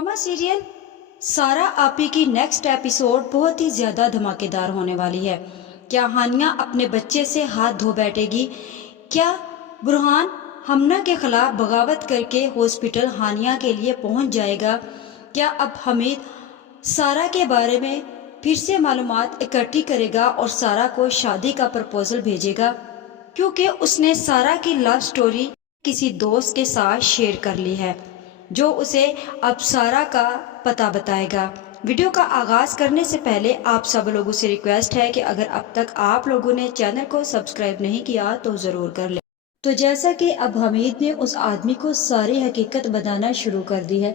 Drama serial सारा आपी की नेक्स्ट एपिसोड बहुत ही ज्यादा धमाकेदार होने वाली है। क्या हानिया अपने बच्चे से हाथ धो बैठेगी? क्या बुरहान हमना के खिलाफ बगावत करके हॉस्पिटल हानिया के लिए पहुंच जाएगा? क्या अब हमीद सारा के बारे में फिर से मालूमात इकट्ठी करेगा और सारा को शादी का प्रपोजल भेजेगा? क्योंकि उसने सारा की लव स्टोरी किसी दोस्त के साथ शेयर कर ली है जो उसे अब सारा का पता बताएगा। वीडियो का आगाज करने से पहले आप सब लोगों से रिक्वेस्ट है कि अगर अब तक आप लोगों ने चैनल को सब्सक्राइब नहीं किया तो जरूर कर लें। तो जैसा कि अब हमीद ने उस आदमी को सारी हकीकत बताना शुरू कर दी है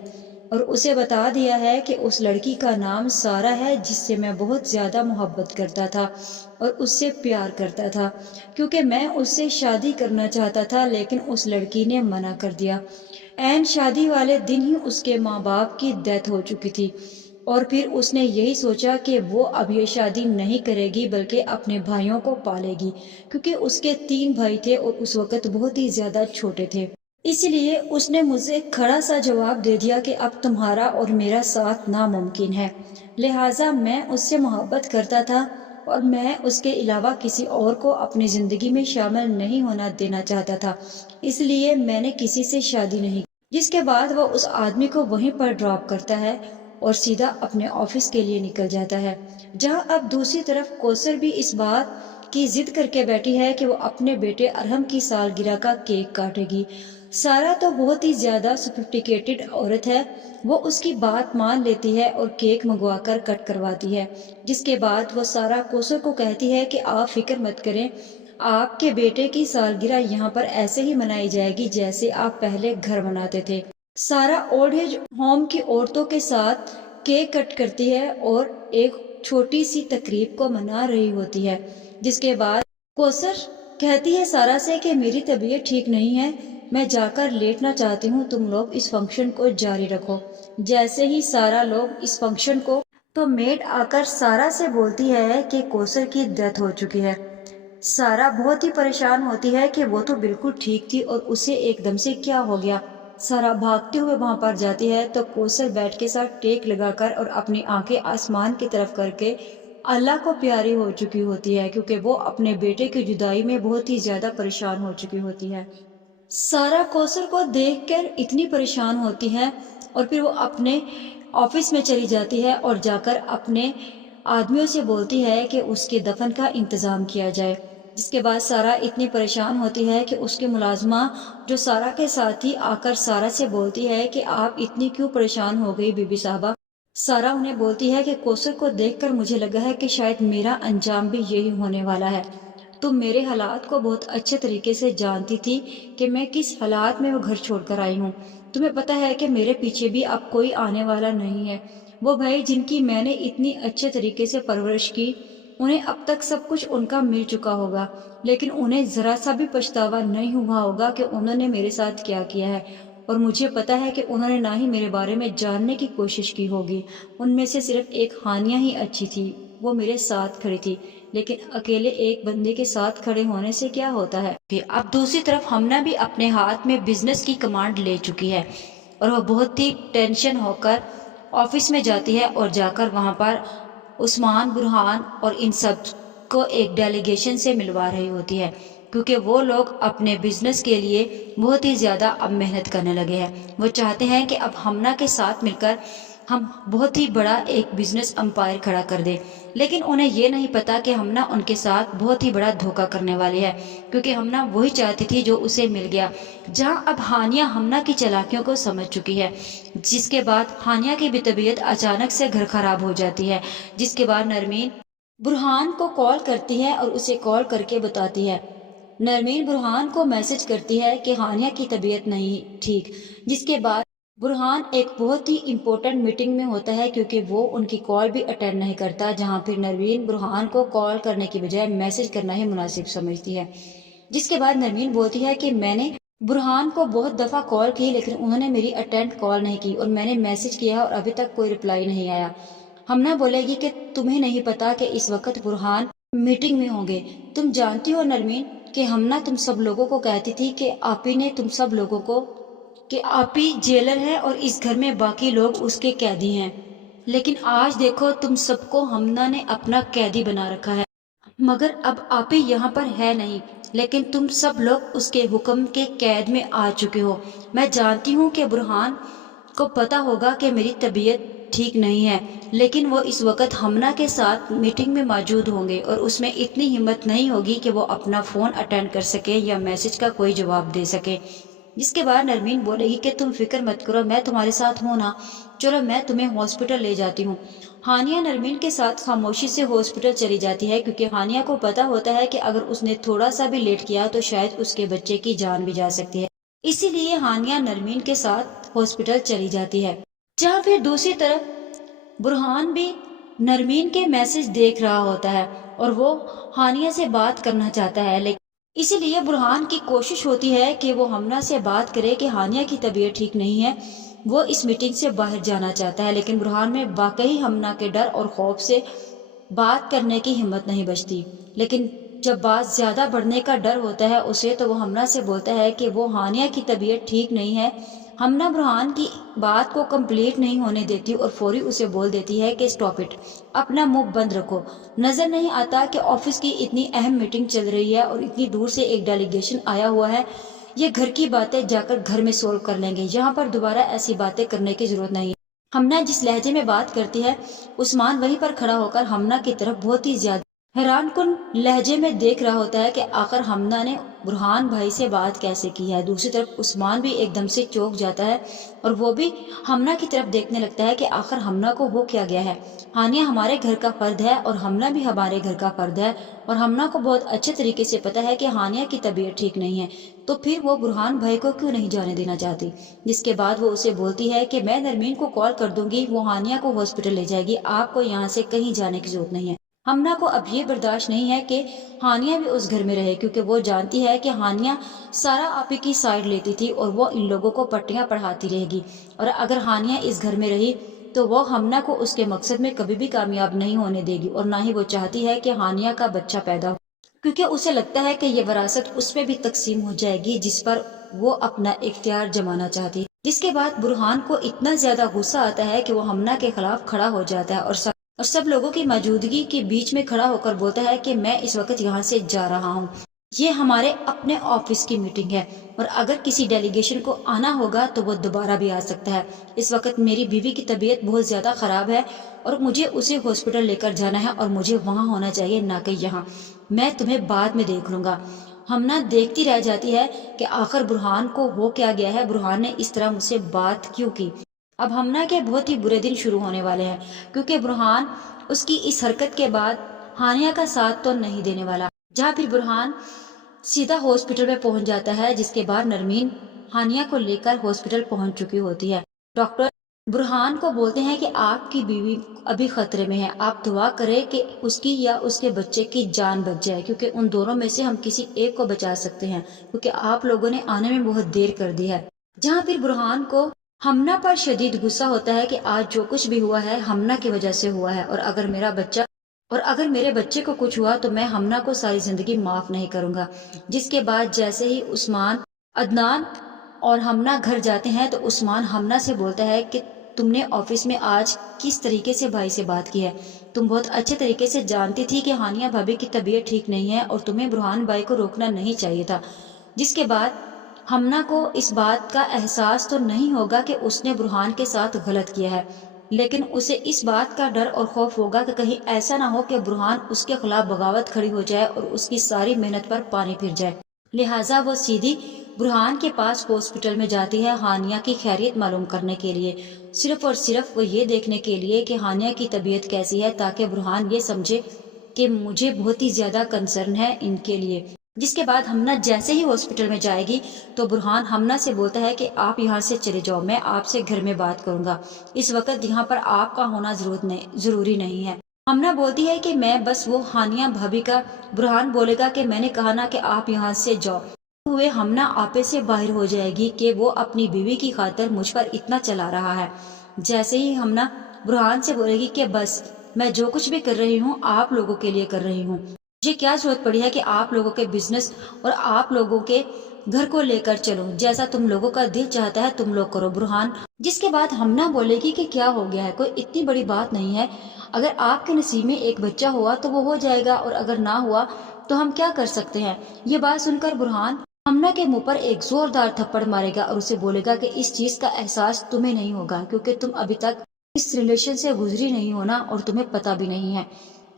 और उसे बता दिया है कि उस लड़की का नाम सारा है जिससे मैं बहुत ज़्यादा मोहब्बत करता था और उससे प्यार करता था, क्योंकि मैं उससे शादी करना चाहता था लेकिन उस लड़की ने मना कर दिया। एन शादी वाले दिन ही उसके माँ बाप की डेथ हो चुकी थी और फिर उसने यही सोचा कि वो अब ये शादी नहीं करेगी बल्कि अपने भाइयों को पालेगी, क्योंकि उसके 3 भाई थे और उस वक्त बहुत ही ज्यादा छोटे थे। इसलिए उसने मुझे खड़ा सा जवाब दे दिया कि अब तुम्हारा और मेरा साथ नामुमकिन है। लिहाजा मैं उससे मोहब्बत करता था और मैं उसके अलावा किसी और को अपनी जिंदगी में शामिल नहीं होना देना चाहता था, इसलिए मैंने किसी से शादी नहीं। जिसके बाद वो उस आदमी को वहीं पर ड्रॉप करता है और सीधा अपने ऑफिस के लिए निकल जाता है, जहां अब दूसरी तरफ कौसर भी इस बात की जिद करके बैठी है कि वो अपने बेटे अरहम की सालगिरह का केक काटेगी। सारा तो बहुत ही ज्यादा सोफिस्टिकेटेड औरत है, वो उसकी बात मान लेती है और केक मंगवा कर कट करवाती है। जिसके बाद वो सारा कौसर को कहती है कि आप फिक्र मत करें, आपके बेटे की सालगिरह यहाँ पर ऐसे ही मनाई जाएगी जैसे आप पहले घर मनाते थे। सारा ओल्ड एज होम की औरतों के साथ केक कट करती है और एक छोटी सी तकरीब को मना रही होती है। जिसके बाद कौसर कहती है सारा से कि मेरी तबीयत ठीक नहीं है, मैं जाकर लेटना चाहती हूँ, तुम लोग इस फंक्शन को जारी रखो। जैसे ही सारा लोग इस फंक्शन को तो मेड आकर सारा से बोलती है कि कौसर की डेथ हो चुकी है। सारा बहुत ही परेशान होती है कि वो तो बिल्कुल ठीक थी और उसे एकदम से क्या हो गया। सारा भागते हुए वहां पर जाती है तो कौसर बेड के साथ टेक लगाकर और अपनी आंखें आसमान की तरफ करके अल्लाह को प्यारी हो चुकी होती है, क्योंकि वो अपने बेटे की जुदाई में बहुत ही ज्यादा परेशान हो चुकी होती है। सारा कौसर को देखकर इतनी परेशान होती है और फिर वो अपने ऑफिस में चली जाती है और जाकर अपने आदमियों से बोलती है कि उसके दफन का इंतजाम किया जाए। जिसके बाद सारा इतनी परेशान होती है कि उसके मुलाजमा जो सारा के साथ ही आकर सारा से बोलती है कि आप इतनी क्यों परेशान हो गई बीबी साहबा। सारा उन्हें बोलती है कि कौसर को देखकर मुझे लगा है कि शायद मेरा अंजाम भी यही होने वाला है। तुम मेरे हालात को बहुत अच्छे तरीके से जानती थी कि मैं किस हालात में वो घर छोड़कर आई हूँ। तुम्हें पता है कि मेरे पीछे भी अब कोई आने वाला नहीं है। वो भाई जिनकी मैंने इतनी अच्छे तरीके से परवरिश की, उन्हें अब तक सब कुछ उनका मिल चुका होगा, लेकिन उन्हें जरा सा भी पछतावा नहीं हुआ होगा कि उन्होंने मेरे साथ क्या किया है। और मुझे पता है कि उन्होंने ना ही मेरे बारे में जानने की कोशिश की होगी। उनमें से सिर्फ एक हानिया ही अच्छी थी, वो मेरे साथ खड़ी थी। लेकिन अकेले एक बंदे के साथ खड़े होने से क्या होता है। कि अब दूसरी तरफ हमना भी अपने हाथ में बिजनेस की कमांड ले चुकी है और वह बहुत ही टेंशन होकर ऑफिस में जाती है और जाकर वहां पर उस्मान, बुरहान और इन सब को एक डेलीगेशन से मिलवा रही होती है, क्योंकि वो लोग अपने बिजनेस के लिए बहुत ही ज्यादा अब मेहनत करने लगे हैं। वो चाहते हैं कि अब हमना के साथ मिलकर हम बहुत ही बड़ा एक बिजनेस एम्पायर खड़ा कर दे। लेकिन उन्हें ये नहीं पता कि हमना उनके साथ बहुत ही बड़ा धोखा करने वाली है, क्योंकि हमना वही चाहती थी जो उसे मिल गया। जहां अब हानिया हमना की चालाकियों को समझ चुकी है। जिसके बाद हानिया की भी तबीयत अचानक से घर खराब हो जाती है। जिसके बाद नरमीन बुरहान को कॉल करती है और उसे कॉल करके बताती है। नरमीन बुरहान को मैसेज करती है कि हानिया की तबीयत नहीं ठीक। जिसके बाद बुरहान एक बहुत ही इम्पोर्टेंट मीटिंग में होता है, क्योंकि वो उनकी कॉल भी अटेंड नहीं करता, जहां फिर नरमीन बुरहान को कॉल करने की बजाय मैसेज करना ही मुनासिब समझती है। जिसके बाद नरमीन बोलती है कि मैंने बुरहान को बहुत दफा कॉल की लेकिन उन्होंने मेरी अटेंड कॉल नहीं की और मैंने मैसेज किया और अभी तक कोई रिप्लाई नहीं आया। हमना बोलेगी कि तुम्हें नहीं पता कि इस वक्त बुरहान मीटिंग में होंगे। तुम जानती हो नरमीन कि हमना तुम सब लोगों को कहती थी कि आपी ने तुम सब लोगों को کہ آپی جیلر ہے اور اس گھر میں باقی لوگ اس کے قیدی ہیں، لیکن آج دیکھو تم سب کو ہمنا نے اپنا قیدی بنا رکھا ہے، مگر اب آپی یہاں پر ہے نہیں، لیکن تم سب لوگ اس کے حکم کے قید میں آ چکے ہو۔ میں جانتی ہوں کہ برہان کو پتا ہوگا کہ میری طبیعت ٹھیک نہیں ہے، لیکن وہ اس وقت ہمنا کے ساتھ میٹنگ میں موجود ہوں گے اور اس میں اتنی ہمت نہیں ہوگی کہ وہ اپنا فون اٹینڈ کر سکے یا میسج کا کوئی جواب دے سکے۔ جس کے بعد نرمین بولے گی کہ تم فکر مت کرو، میں تمہارے ساتھ ہوں نا، چلو میں تمہیں ہاسپٹل لے جاتی ہوں۔ ہانیہ نرمین کے ساتھ خاموشی سے ہاسپٹل چلی جاتی ہے، کیونکہ ہانیہ کو پتا ہوتا ہے کہ اگر اس نے تھوڑا سا بھی لیٹ کیا تو شاید اس کے بچے کی جان بھی جا سکتی ہے، اسی لیے ہانیہ نرمین کے ساتھ ہاسپٹل چلی جاتی ہے۔ جہاں پھر دوسری طرف برہان بھی نرمین کے میسج دیکھ رہا ہوتا ہے اور وہ ہانیہ سے بات کرنا چاہتا ہے، لیکن اسی لیے برہان کی کوشش ہوتی ہے کہ وہ ہمنا سے بات کرے کہ ہانیہ کی طبیعت ٹھیک نہیں ہے، وہ اس میٹنگ سے باہر جانا چاہتا ہے، لیکن برہان میں واقعی ہمنا کے ڈر اور خوف سے بات کرنے کی ہمت نہیں بچتی۔ لیکن جب بات زیادہ بڑھنے کا ڈر ہوتا ہے اسے، تو وہ ہمنا سے بولتا ہے کہ وہ ہانیہ کی طبیعت ٹھیک نہیں ہے۔ ہمنا برہان کی بات کو کمپلیٹ نہیں ہونے دیتی اور فوری اسے بول دیتی ہے کہ سٹاپ اٹ، اپنا منہ بند رکھو، نظر نہیں آتا کہ آفس کی اتنی اہم میٹنگ چل رہی ہے اور اتنی دور سے ایک ڈیلیگیشن آیا ہوا ہے، یہ گھر کی باتیں جا کر گھر میں سولو کر لیں گے، یہاں پر دوبارہ ایسی باتیں کرنے کی ضرورت نہیں ہے۔ ہمنا جس لہجے میں بات کرتی ہے، عثمان وہیں پر کھڑا ہو کر ہمنا کی طرف بہت ہی زیادہ حیران کن لہجے میں دیکھ رہا ہوتا ہے کہ آخر ہمنا نے برہان بھائی سے بات کیسے کی ہے۔ دوسری طرف عثمان بھی ایک دم سے چونک جاتا ہے اور وہ بھی ہمنا کی طرف دیکھنے لگتا ہے کہ آخر ہمنا کو ہو کیا گیا ہے۔ ہانیہ ہمارے گھر کا فرد ہے اور ہمنا بھی ہمارے گھر کا فرد ہے، اور ہمنا کو بہت اچھے طریقے سے پتا ہے کہ ہانیہ کی طبیعت ٹھیک نہیں ہے، تو پھر وہ برہان بھائی کو کیوں نہیں جانے دینا چاہتی۔ جس کے بعد وہ اسے بولتی ہے کہ میں نرمین کو کال کر دوں گی، وہ ہانیہ کو ہاسپٹل لے جائے گی، آپ کو یہاں سے کہیں جانے کی ضرورت نہیں ہے۔ ہمنا کو اب یہ برداشت نہیں ہے کہ ہانیہ بھی اس گھر میں رہے، کیونکہ وہ جانتی ہے کہ ہانیہ سارا آپی کی سائیڈ لیتی تھی اور وہ ان لوگوں کو پٹیاں پڑھاتی رہے گی، اور اگر ہانیہ اس گھر میں رہی تو وہ ہمنا کو اس کے مقصد میں کبھی بھی کامیاب نہیں ہونے دے گی، اور نہ ہی وہ چاہتی ہے کہ ہانیہ کا بچہ پیدا ہو، کیونکہ اسے لگتا ہے کہ یہ وراثت اس میں بھی تقسیم ہو جائے گی جس پر وہ اپنا اختیار جمانا چاہتی ہے۔ جس کے بعد برہان کو اتنا زیادہ غصہ آتا ہے کہ وہ ہمنا کے خلاف کھڑا ہو جاتا ہے اور سب لوگوں کی موجودگی کے بیچ میں کھڑا ہو کر بولتا ہے کہ میں اس وقت یہاں سے جا رہا ہوں، یہ ہمارے اپنے آفس کی میٹنگ ہے، اور اگر کسی ڈیلیگیشن کو آنا ہوگا تو وہ دوبارہ بھی آ سکتا ہے۔ اس وقت میری بیوی کی طبیعت بہت زیادہ خراب ہے اور مجھے اسے ہاسپٹل لے کر جانا ہے، اور مجھے وہاں ہونا چاہیے نہ کہ یہاں، میں تمہیں بعد میں دیکھ لوں گا۔ ہمنا دیکھتی رہ جاتی ہے کہ آخر برہان کو ہو کیا گیا ہے، برہان نے اس طرح مجھ سے بات کیوں کی۔ اب ہمنا کے بہت ہی برے دن شروع ہونے والے ہیں، کیونکہ برہان اس کی اس حرکت کے بعد ہانیہ کا ساتھ تو نہیں دینے والا۔ جہاں پھر برہان سیدھا ہاسپٹل میں پہنچ جاتا ہے، جس کے بعد نرمین ہانیہ کو لے کر ہاسپٹل پہنچ چکی ہوتی ہے۔ ڈاکٹر برہان کو بولتے ہیں کہ آپ کی بیوی ابھی خطرے میں ہے، آپ دعا کریں کہ اس کی یا اس کے بچے کی جان بچ جائے، کیونکہ ان دونوں میں سے ہم کسی ایک کو بچا سکتے ہیں، کیونکہ آپ لوگوں نے آنے میں بہت دیر کر دی ہے۔ جہاں پھر برہان کو ہمنا پر شدید غصہ ہوتا ہے کہ آج جو کچھ بھی ہوا ہے ہمنا کی وجہ سے ہوا ہے، اور اگر میرے بچے کو کچھ ہوا تو میں ہمنا کو ساری زندگی معاف نہیں کروں گا۔ جس کے بعد جیسے ہی عثمان، عدنان اور ہمنا گھر جاتے ہیں تو عثمان ہمنا سے بولتا ہے کہ تم نے آفس میں آج کس طریقے سے بھائی سے بات کی ہے، تم بہت اچھے طریقے سے جانتی تھی کہ ہانیہ بھابی کی طبیعت ٹھیک نہیں ہے اور تمہیں برہان بھائی کو روکنا نہیں چاہیے تھا۔ جس کے بعد ہمنا کو اس بات کا احساس تو نہیں ہوگا کہ اس نے برہان کے ساتھ غلط کیا ہے، لیکن اسے اس بات کا ڈر اور خوف ہوگا کہ کہیں ایسا نہ ہو کہ برہان اس کے خلاف بغاوت کھڑی ہو جائے اور اس کی ساری محنت پر پانی پھر جائے، لہٰذا وہ سیدھی برہان کے پاس ہاسپٹل میں جاتی ہے ہانیہ کی خیریت معلوم کرنے کے لیے، صرف اور صرف وہ یہ دیکھنے کے لیے کہ ہانیہ کی طبیعت کیسی ہے، تاکہ برہان یہ سمجھے کہ مجھے بہت ہی زیادہ کنسرن ہے ان کے لیے۔ جس کے بعد ہمنا جیسے ہی ہاسپٹل میں جائے گی تو برہان ہمنا سے بولتا ہے کہ آپ یہاں سے چلے جاؤ، میں آپ سے گھر میں بات کروں گا، اس وقت یہاں پر آپ کا ہونا ضروری نہیں ہے۔ ہمنا بولتی ہے کہ میں بس وہ ہانیہ بھابی کا۔ برہان بولے گا کہ میں نے کہا نا کہ آپ یہاں سے جاؤ ہوئے ہمنا آپے سے باہر ہو جائے گی کہ وہ اپنی بیوی کی خاطر مجھ پر اتنا چلا رہا ہے۔ جیسے ہی ہمنا برہان سے بولے گی کہ بس میں جو کچھ بھی کر رہی ہوں آپ لوگوں کے لیے کر رہی ہوں، مجھے کیا ضرورت پڑی ہے کہ آپ لوگوں کے بزنس اور آپ لوگوں کے घर को लेकर चलूं, जैसा तुम लोगों का दिल चाहता है तुम लोग करो बुरहान। जिसके बाद हमना बोलेगी कि क्या हो गया है, कोई इतनी बड़ी बात नहीं है, अगर आपके नसीब में एक बच्चा हुआ तो वो हो जाएगा, और अगर ना हुआ तो हम क्या कर सकते हैं। ये बात सुनकर बुरहान हमना के मुंह पर एक जोरदार थप्पड़ मारेगा और उसे बोलेगा कि इस चीज का एहसास तुम्हें नहीं होगा, क्योंकि तुम अभी तक इस रिलेशन से गुजरी नहीं हो ना, और तुम्हें पता भी नहीं है।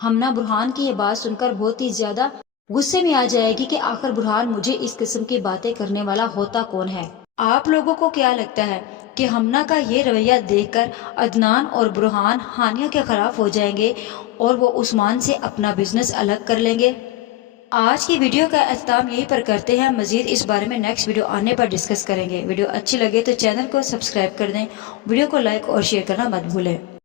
हमना बुरहान की ये बात सुनकर बहुत ही ज्यादा गुस्से में आ जाएगी कि आखिर बुरहान मुझे इस किस्म की बातें करने वाला होता कौन है। आप लोगों को क्या लगता है कि हमना का ये रवैया देखकर अदनान और बुरहान हानिया के खिलाफ हो जाएंगे और वो उस्मान से अपना बिजनेस अलग कर लेंगे? आज की वीडियो का अख्ताम यहीं पर करते हैं। मजीद इस बारे में नेक्स्ट वीडियो आने पर डिस्कस करेंगे। वीडियो अच्छी लगे तो चैनल को सब्सक्राइब कर दें, वीडियो को लाइक और शेयर करना मत भूलें।